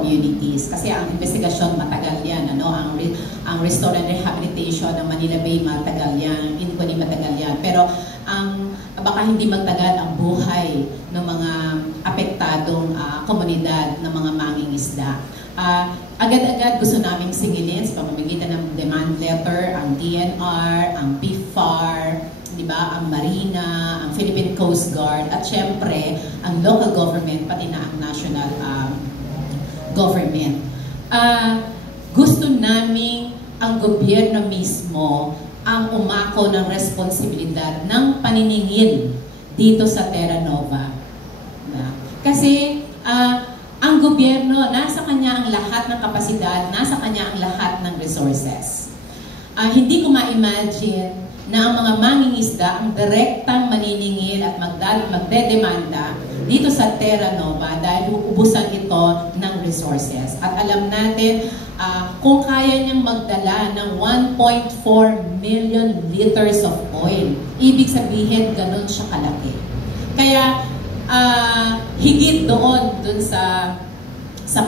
communities. Kasi ang investigasyon matagal yan, ano? Ang restore and rehabilitation ng Manila Bay matagal yan, Inconi matagal yan. Pero baka hindi magtagal ang buhay ng mga apektadong komunidad ng mga mangingisda. Agad-agad gusto naming singilin sa pamamagitan ng demand letter, ang DNR, ang PFAR, diba, ang Marina, ang Philippine Coast Guard, at syempre, ang local government, pati na ang national government. Gusto naming ang gobyerno mismo ang umako ng responsibilidad ng paniningil dito sa Terra Nova. Kasi ang gobyerno, nasa kanya ang lahat ng kapasidad, nasa kanya ang lahat ng resources. Hindi ko ma-imagine na ang mga mangingisda ang direktang maniningil at magdedemanda dito sa Terra Nova dahil uubusan ito ng resources. At alam natin, kung kaya niyang magdala ng 1.4 million liters of oil, ibig sabihin, ganun siya kalaki. Kaya, higit doon sa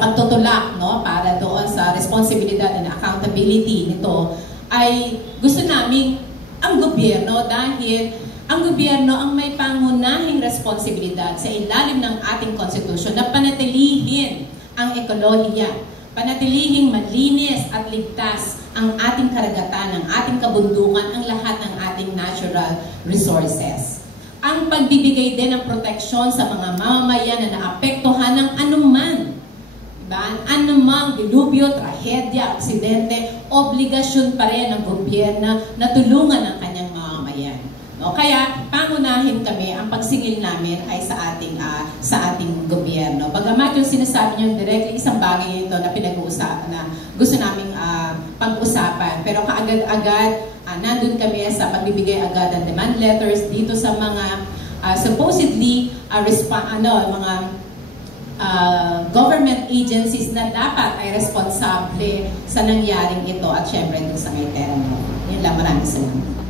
pagtutulak, no, para doon sa responsibilidad and accountability nito, ay gusto namin ang gobyerno, dahil ang gobyerno ang may pangunahing responsibilidad sa ilalim ng ating konstitusyon na panatilihin ang ekolohiya, panatilihing malinis at ligtas ang ating karagatan, ang ating kabundukan, ang lahat ng ating natural resources. Ang pagbibigay din ng proteksyon sa mga mamamayan na naapektuhan ng anuman, diba? Anumang dilubyo, trahedya, aksidente, obligasyon pa rin ng gobyerno na tulungan ang kanyang mamamayan. No? Kaya, pangunahin kami, ang pagsingil namin ay sa ating gobyerno. Bagamat yung sinasabi niyo directly, isang bagay ito na pinag-uusapan, na gusto naming pag-usapan. Pero kaagad-agad, nandun kami sa pagbibigay agad ng demand letters dito sa mga supposedly mga government agencies na dapat ay responsable sa nangyaring ito, at syempre dun sa may Terra Nova. Yun lang, maraming salamat.